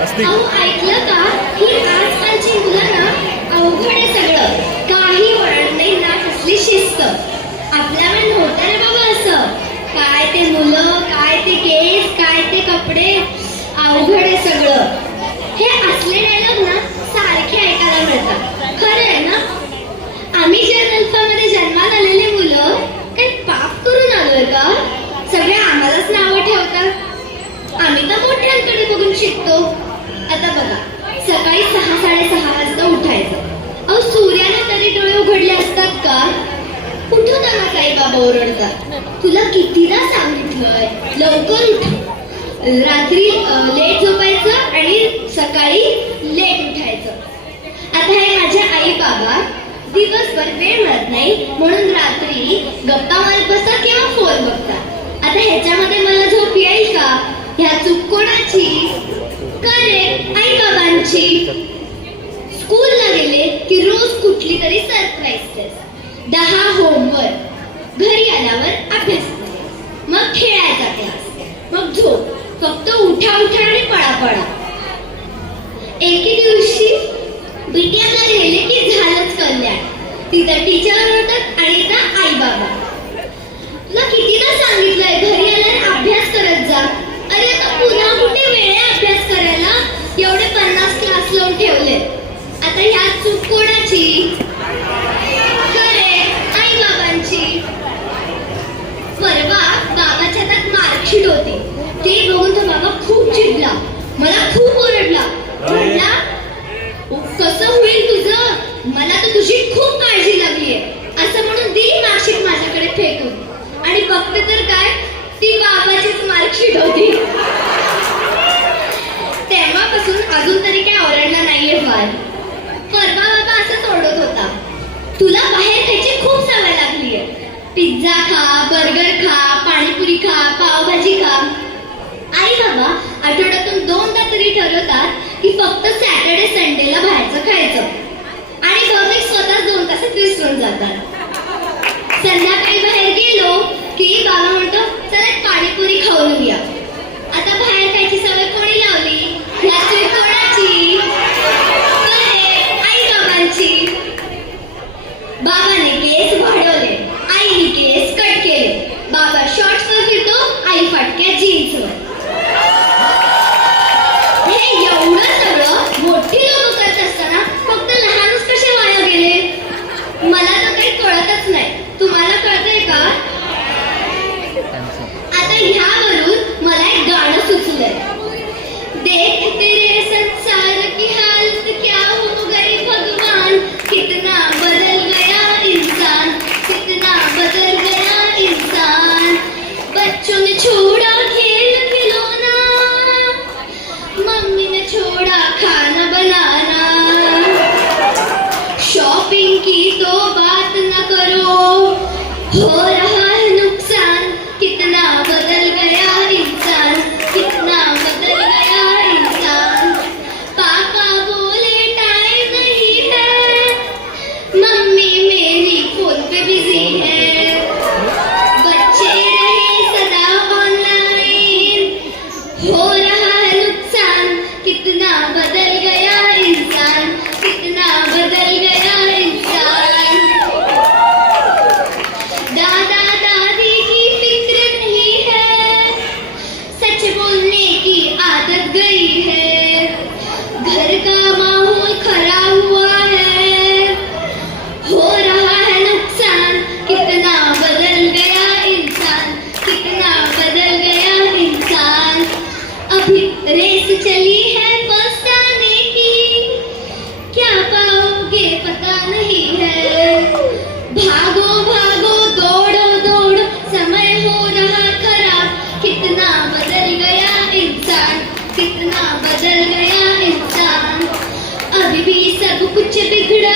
अहो ऐकलं का? ही आजकालची मुलं ना अवघड आहे सगळं. काही वळण नाही ना कसली शिस्त. आपल्या वेळेस नव्हतं रे बाबा असं. काय ते मुलं, काय ते केस, काय ते कपडे, अवघड आहे सगळं. हे असले डायलॉग ना सारखे ऐकायला मिळतात. खरं आहे ना? आम्ही जन्मस्थामध्ये जन्माला आलेले मुलं काही पाप करून आलोय का? सगळे आम्हालाच नावं ठेवतात. आम्ही तर मोठ्यांकडे बघून शिकतो. आता बघा, सकाळी 6-6:30 वाजता उठायचं. अहो सूर्याने तरी डोळे उघडले असतात का? उठू ना काही बाबा ओरडतात. तुला कितीदा सांगितलंय लवकर उठ. रात्री लेट झोपायचं आणि सकाळी लेट उठायचं. आता हे माझे आई बाबा दिवसभर वेळ मिळत नाही म्हणून रात्री गप्पा मारत बसतात किंवा फोन बघतात. आता ह्याच्यामध्ये मला झोप येईल का? ह्या चूक कोणाची? करेक्ट, आई बाबांची. स्कूलला गेले की रोज कुठली तरी सरप्राईज टेस्ट, 10 होमवर्क, घरी आल्यावर अभ्यास, मग खेळायचा क्लास, मग झोप. फक्त उठा उठा आणि पळा पळा. एके दिवशी बीटीएमला गेले की झालंच कल्याण. तिथं टीचर ओरडतात आणि इथं आई बाबा. तुला कितीदा सांगितलंय घरी आल्यावर अभ्यास करत जा. अरे आता पुन्हा कुठे वेळ आहे अभ्यास करायला? एवढे 50 क्लास लावून ठेवले. आता ह्या चूक कोणाची? करेक्ट, आई बाबांची. परवा बाबाच्या हातात मार्कशीट होती. ते बघून तो बाबा खूप चिडला, मला खूप ओरडला. म्हणला कसं होईल तुझं? मला तर तुझी खूप काळजी लागलीये. असं म्हणून दिली मार्कशीट माझ्याकडे फेकून आणि बघते तर काय, ती बाबाचीच मार्कशीट होती. तेव्हापासून अजून तरी काय ओरडला नाहीये फार. परवा बाबा असंच ओरडत होता, तुला बाहेर खायची खूप सवय लागलीये. पिझ्झा खा, बर्गर खा, पाणीपुरी खा, पावभाजी खा. आई बाबा आठवड्यातून 2दा तरी ठरवतात की फक्त सॅटर्डे संडेला बाहेरचं खायचं आणि बहुतेक स्वतः 2 तासात विसरून जातात. संध्याकाळी बाहेर गेलो की बाबा म्हणतो चला एक पाणीपुरी खाऊन घेऊया. आता बाहेर खायची सवय कोणी लावली? ह्याची कोणाची? आई बाबांची. बाबाने केस वाढवले, आईने केस कट केले. बाबा शॉर्ट्सवर फिरतो, आई फाटक्या जीन्सवर. हे एवढं सगळं मोठी लोक करत असताना फक्त लहानच कसे वाया गेले? मला तर काही कळतच नाही. तुम्हाला कळतंय का? आता ह्यावरून मला एक गाणं सुचलंय. देख तेरे संसार की हालत क्या हो गई भगवान, कितना बदल गया इंसान, कितना बदल गया इंसान. बच्चों ने छोड़ा खेल खिलौना, मम्मी ने छोड़ा खाना बनाना. शॉपिंग की तो बात न करो, हो रहा है नुकसान. कितना बदल गया इंसान, कितना बदल गया इंसान. पापा बोले टाइम नहीं है, मम्मी मेरी फोन पे बिजी है. बच्चे रहे सदा ऑनलाइन, हो रहा है नुकसान. कितना बदल गया इंसान, कितना बदल गया इंसान. दादा दादी की फिक्र नहीं है, सच बोलने की आदत गई है. घर का माहौल खराब हुआ है, हो रहा है नुकसान. कितना बदल गया इंसान, कितना बदल गया इंसान. अभी रेस चली है फर्स्ट आने की, क्या पाओगे पता नहीं है. भागो भागो दौड़ो दौड़ो, समय हो रहा खराब. कितना बदल गया इंसान, कितना बदल गया इंसान. अभी भी सब कुछ बिगड़ा